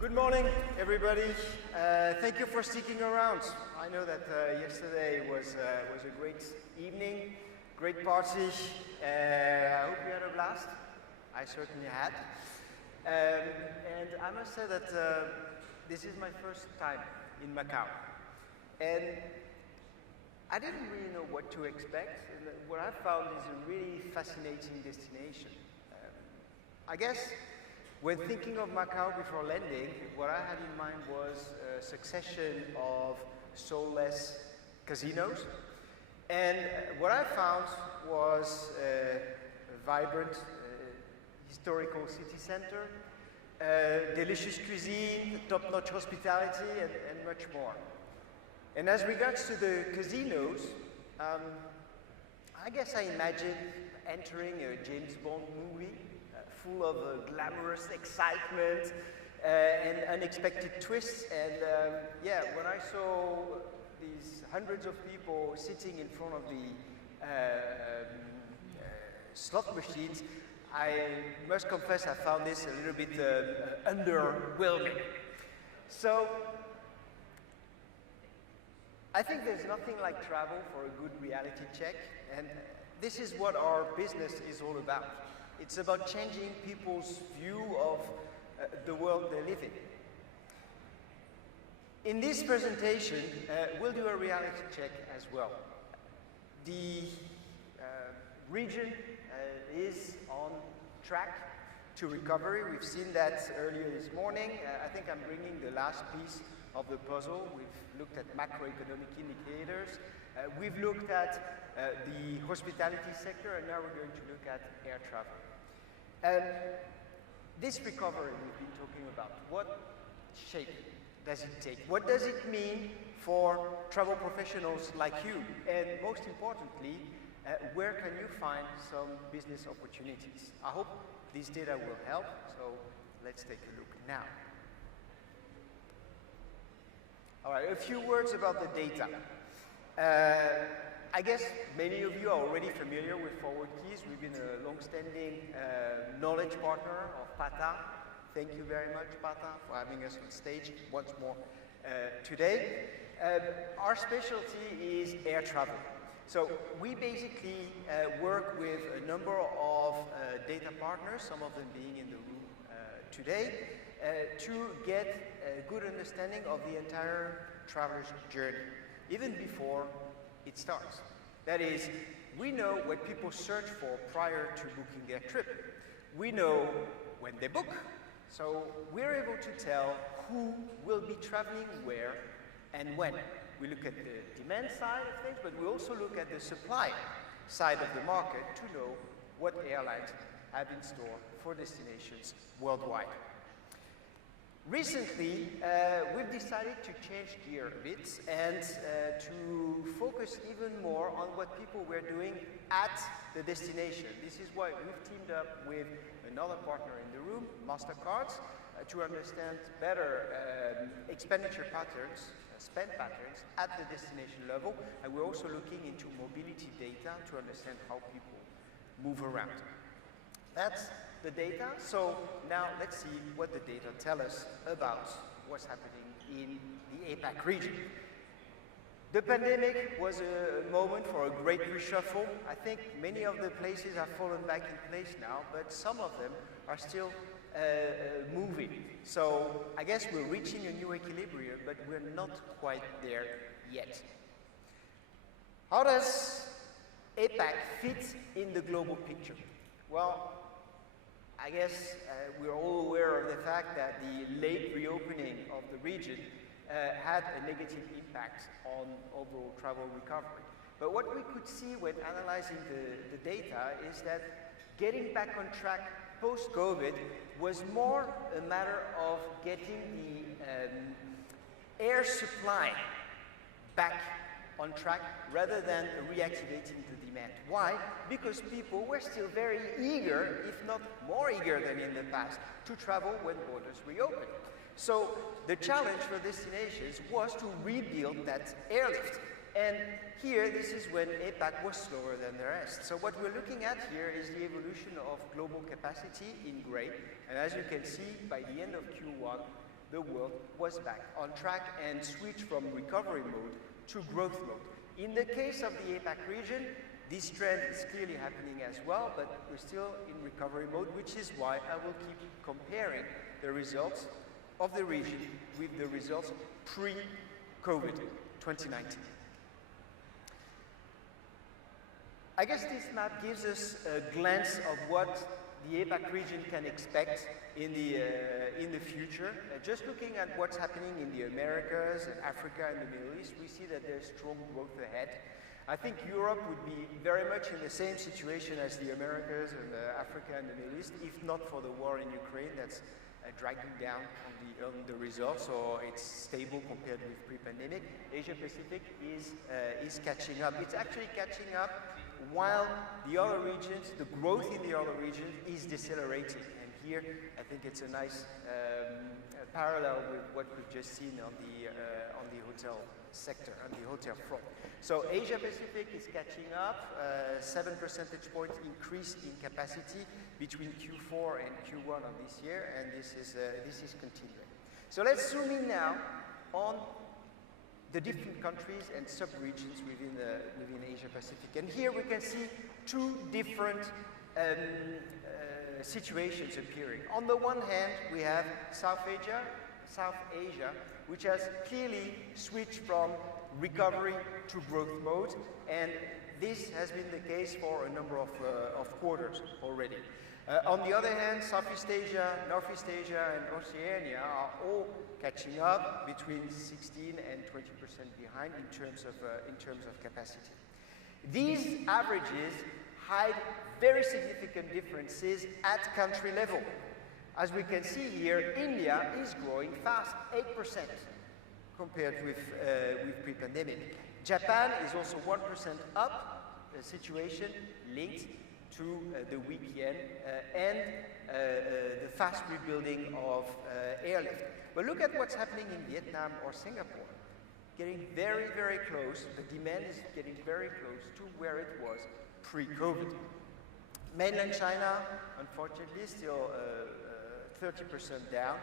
Good morning, everybody. Thank you for sticking around. I know that yesterday was a great evening, great party. I hope you had a blast. I certainly had. And I must say that this is my first time in Macau. And I didn't really know what to expect. And what I found is a really fascinating destination. I guess when thinking of Macau before landing, what I had in mind was a succession of soulless casinos. And what I found was a vibrant historical city center, delicious cuisine, top-notch hospitality, and much more. And as regards to the casinos, I guess I imagined entering a James Bond movie, full of glamorous excitement and unexpected twists. And yeah, when I saw these hundreds of people sitting in front of the slot machines, I must confess I found this a little bit underwhelming. So I think there's nothing like travel for a good reality check, and this is what our business is all about. It's about changing people's view of the world they live in. In this presentation, we'll do a reality check as well. The region is on track to recovery. We've seen that earlier this morning. I think I'm bringing the last piece of the puzzle. We've looked at macroeconomic indicators. We've looked at the hospitality sector, and now we're going to look at air travel. This recovery we've been talking about, what shape does it take? What does it mean for travel professionals like you? And most importantly, where can you find some business opportunities? I hope this data will help, so let's take a look now. All right, a few words about the data. I guess many of you are already familiar with ForwardKeys. We've been a long-standing knowledge partner of PATA. Thank you very much, PATA, for having us on stage once more today. Our specialty is air travel. So we basically work with a number of data partners, some of them being in the room today, to get a good understanding of the entire traveler's journey, even before it starts. That is, we know what people search for prior to booking their trip. We know when they book, so we're able to tell who will be traveling where and when. We look at the demand side of things, but we also look at the supply side of the market to know what airlines have in store for destinations worldwide. Recently, we've decided to change gear a bit and to focus even more on what people were doing at the destination. This is why we've teamed up with another partner in the room, MasterCard, to understand better expenditure patterns, spend patterns at the destination level. And we're also looking into mobility data to understand how people move around. That's the data. So now let's see what the data tell us about what's happening in the APAC region. The pandemic was a moment for a great reshuffle. I think many of the places have fallen back in place now, but some of them are still moving. So I guess we're reaching a new equilibrium, but we're not quite there yet. How does APAC fit in the global picture? Well, I guess we're all aware of the fact that the late reopening of the region had a negative impact on overall travel recovery. But what we could see when analyzing the data is that getting back on track post-COVID was more a matter of getting the air supply back on track rather than reactivating the demand. Why? Because people were still very eager, if not more eager than in the past, to travel when borders reopened. So the challenge for destinations was to rebuild that airlift. And here, this is when APAC was slower than the rest. So what we're looking at here is the evolution of global capacity in gray. And as you can see, by the end of Q1, the world was back on track and switched from recovery mode to growth mode. In the case of the APAC region, this trend is clearly happening as well, but we're still in recovery mode, which is why I will keep comparing the results of the region with the results pre-COVID 2019. I guess this map gives us a glance of what the APAC region can expect in the future. Just looking at what's happening in the Americas and Africa and the Middle East, we see that there's strong growth ahead. I think Europe would be very much in the same situation as the Americas and Africa and the Middle East, if not for the war in Ukraine that's dragging down on the results, or it's stable compared with pre-pandemic. Asia Pacific is catching up. It's actually catching up while the other regions, the growth in the other regions is decelerating. And here, I think it's a nice parallel with what we've just seen on the hotel sector, on the hotel front. So Asia Pacific is catching up, 7 percentage points increase in capacity between Q4 and Q1 of this year, and this is continuing. So let's zoom in now on the different countries and sub-regions within Asia Pacific. And here we can see two different situations appearing. On the one hand, we have South Asia, which has clearly switched from recovery to growth mode, and this has been the case for a number of quarters already. On the other hand, Southeast Asia, Northeast Asia, and Oceania are all catching up, between 16 and 20% behind in terms of capacity. These averages hide very significant differences at country level. As we can see here, India is growing fast, 8% compared with pre-pandemic. Japan is also 1% up, a situation linked to the weak yen and the fast rebuilding of airlift. But look at what's happening in Vietnam or Singapore. Getting very, very close, the demand is getting very close to where it was pre-COVID. Mainland China, unfortunately, still 30% down,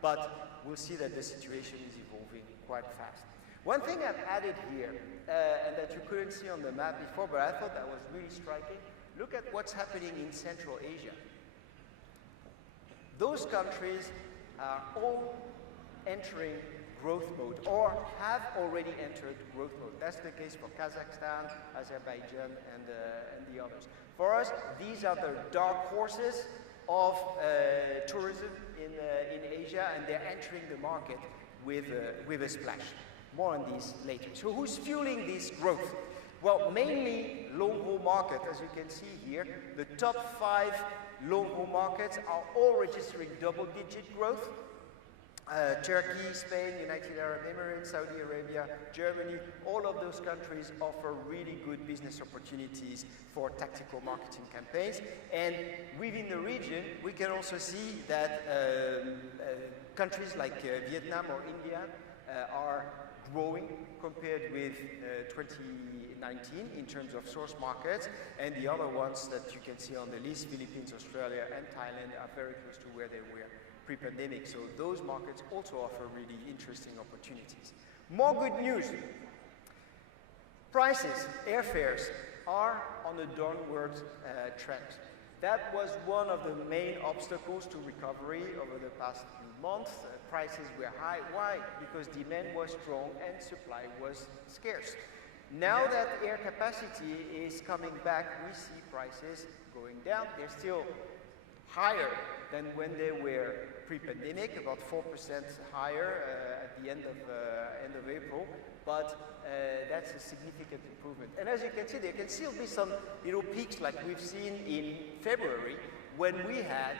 but we'll see that the situation is evolving quite fast. One thing I've added here, and that you couldn't see on the map before, but I thought that was really striking, look at what's happening in Central Asia. Those countries are all entering growth mode or have already entered growth mode. That's the case for Kazakhstan, Azerbaijan, and the others. For us, these are the dark horses of tourism in Asia, and they're entering the market with a splash. More on these later. So who's fueling this growth? Well, mainly long-haul market. As you can see here, the top 5 long-haul markets are all registering double-digit growth. Turkey, Spain, United Arab Emirates, Saudi Arabia, Germany, all of those countries offer really good business opportunities for tactical marketing campaigns. And within the region, we can also see that countries like Vietnam or India are growing compared with 2019 in terms of source markets, and the other ones that you can see on the list, Philippines, Australia, and Thailand, are very close to where they were pre-pandemic. So those markets also offer really interesting opportunities. More good news. Prices, airfares, are on a downward trend. That was one of the main obstacles to recovery over the past few months. Prices were high. Why? Because demand was strong and supply was scarce. Now that air capacity is coming back, we see prices going down. They're still higher than when they were pre-pandemic, about 4% higher at the end of April, but that's a significant improvement. And as you can see, there can still be some little peaks like we've seen in February when we had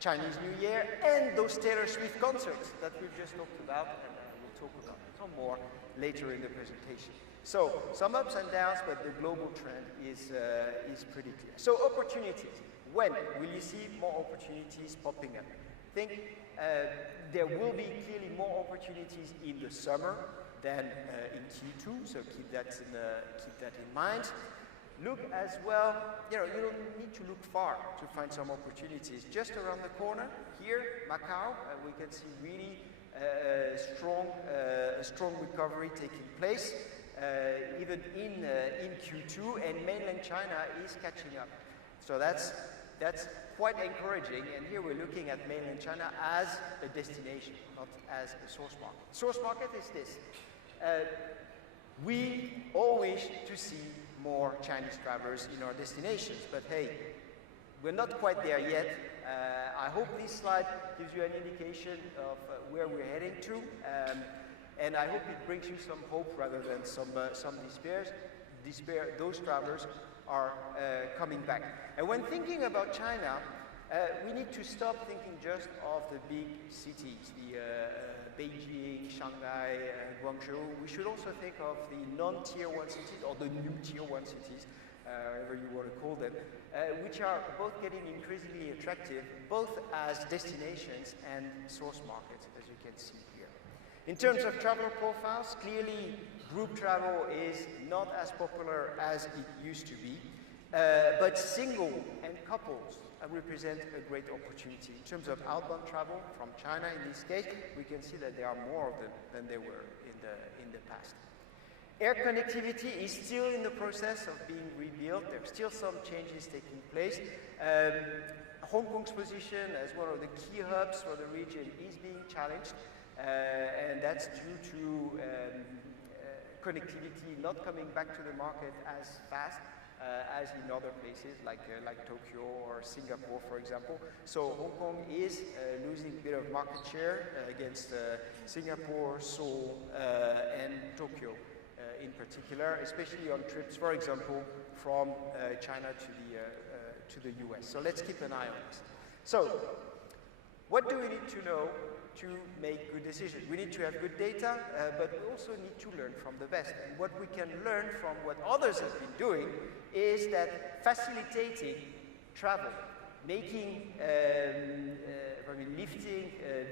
Chinese New Year and those Taylor Swift concerts that we've just talked about, and we'll talk about some more later in the presentation. So some ups and downs, but the global trend is pretty clear. So opportunities. When will you see more opportunities popping up? I think there will be clearly more opportunities in the summer than in Q2, so keep that in mind. Look as well, you don't need to look far to find some opportunities. Just around the corner here, Macau, we can see really a strong recovery taking place, even in Q2, and mainland China is catching up. So that's quite encouraging, and here we're looking at mainland China as a destination, not as a source market. Source market is this. We all wish to see more Chinese travelers in our destinations, but hey, we're not quite there yet. I hope this slide gives you an indication of where we're heading to, and I hope it brings you some hope rather than some despair. Those travelers are coming back. And when thinking about China, we need to stop thinking just of the big cities, the Beijing, Shanghai, Guangzhou. We should also think of the non-tier 1 cities, or the new tier 1 cities, whatever you want to call them, which are both getting increasingly attractive, both as destinations and source markets, as you can see here. In terms of traveler profiles, clearly group travel is not as popular as it used to be, but single and couples represent a great opportunity. In terms of outbound travel from China, in this case, we can see that there are more of them than there were in the past. Air connectivity is still in the process of being rebuilt. There are still some changes taking place. Hong Kong's position as one of the key hubs for the region is being challenged, and that's due to connectivity not coming back to the market as fast as in other places like Tokyo or Singapore, for example. So Hong Kong is losing a bit of market share against Singapore, Seoul, and Tokyo in particular, especially on trips, for example, from China to the US. So let's keep an eye on this. So what do we need to know to make good decisions? We need to have good data, but we also need to learn from the best. And what we can learn from what others have been doing is that facilitating travel, lifting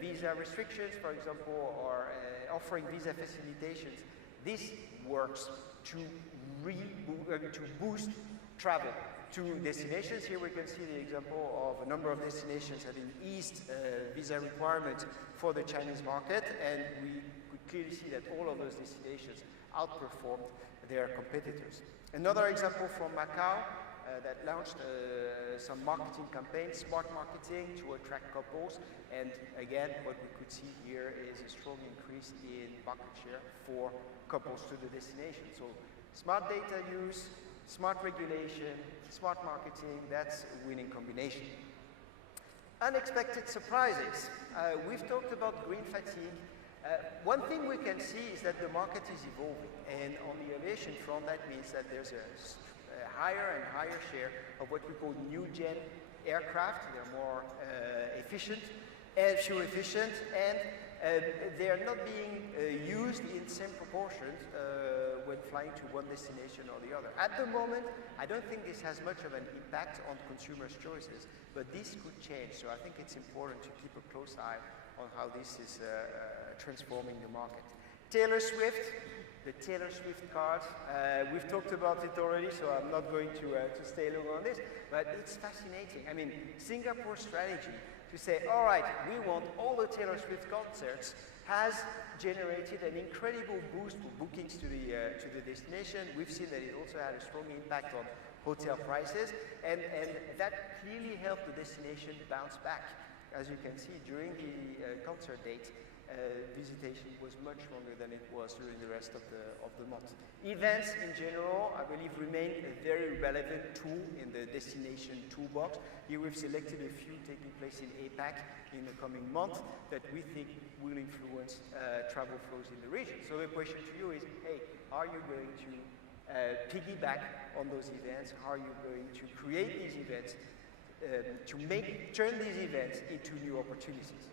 visa restrictions, for example, or offering visa facilitations, this works to boost travel to destinations. Here we can see the example of a number of destinations having eased visa requirements for the Chinese market, and we could clearly see that all of those destinations outperformed their competitors. Another example from Macau that launched some marketing campaigns, smart marketing to attract couples, and again what we could see here is a strong increase in market share for couples to the destination. So smart data use, smart regulation, smart marketing, that's a winning combination. Unexpected surprises. We've talked about green fatigue. One thing we can see is that the market is evolving, and on the aviation front, that means that there's a higher and higher share of what we call new-gen aircraft. They're more efficient, fuel efficient, and they are not being used in same proportions when flying to one destination or the other. At the moment, I don't think this has much of an impact on consumers' choices, but this could change. So I think it's important to keep a close eye on how this is transforming the market. Taylor Swift, the Taylor Swift card. We've talked about it already, so I'm not going to stay long on this, but it's fascinating. I mean, Singapore's strategy to say, all right, we want all the Taylor Swift concerts has generated an incredible boost for bookings to the destination. We've seen that it also had a strong impact on hotel prices, and that clearly helped the destination bounce back. As you can see, during the concert date, visitation was much stronger than it was during the rest of the month. Events in general, I believe, remain a very relevant tool in the destination toolbox. Here we've selected a few taking place in APAC in the coming month that we think will influence travel flows in the region. So the question to you is, hey, are you going to piggyback on those events? How are you going to create these events to turn these events into new opportunities?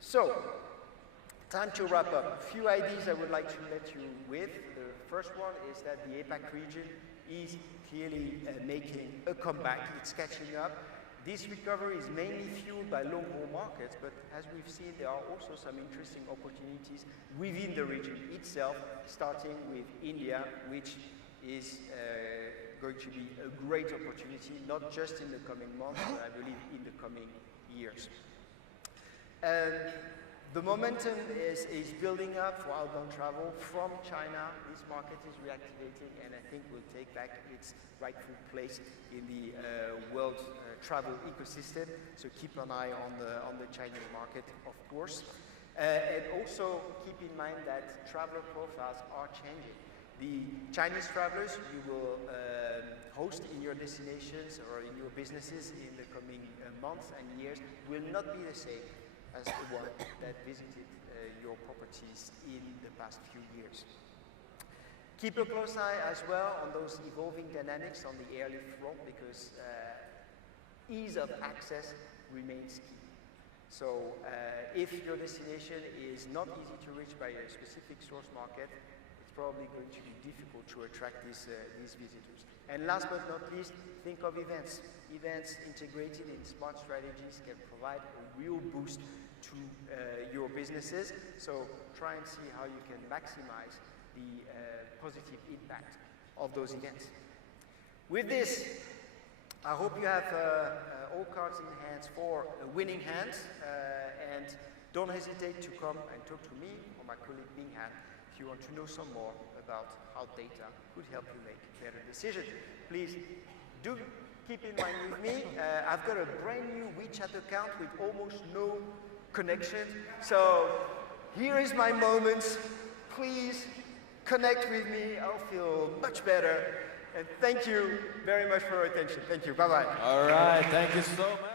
So, time to wrap up. A few ideas I would like to let you with. The first one is that the APAC region is clearly making a comeback. It's catching up. This recovery is mainly fueled by long-haul markets, but as we've seen, there are also some interesting opportunities within the region itself, starting with India, which is going to be a great opportunity, not just in the coming months, but I believe in the coming years. The momentum is building up for outbound travel from China. This market is reactivating and I think will take back its rightful place in the world travel ecosystem. So keep an eye on the Chinese market, of course. And also keep in mind that traveler profiles are changing. The Chinese travelers you will host in your destinations or in your businesses in the coming months and years will not be the same as the one that visited your properties in the past few years. Keep a close eye as well on those evolving dynamics on the airlift front because ease of access remains key. So if your destination is not easy to reach by a specific source market, it's probably going to be difficult to attract these visitors. And last but not least, think of events. Events integrated in smart strategies can provide a real boost to your businesses. So try and see how you can maximize the positive impact of those events. With this, I hope you have all cards in hands for a winning hand. And don't hesitate to come and talk to me or my colleague Minghan if you want to know some more about how data could help you make better decisions. Please do keep in mind with me, I've got a brand new WeChat account with almost no connection. So here is my moment. Please connect with me. I'll feel much better. And thank you very much for your attention. Thank you. Bye-bye. All right. Thank you so much.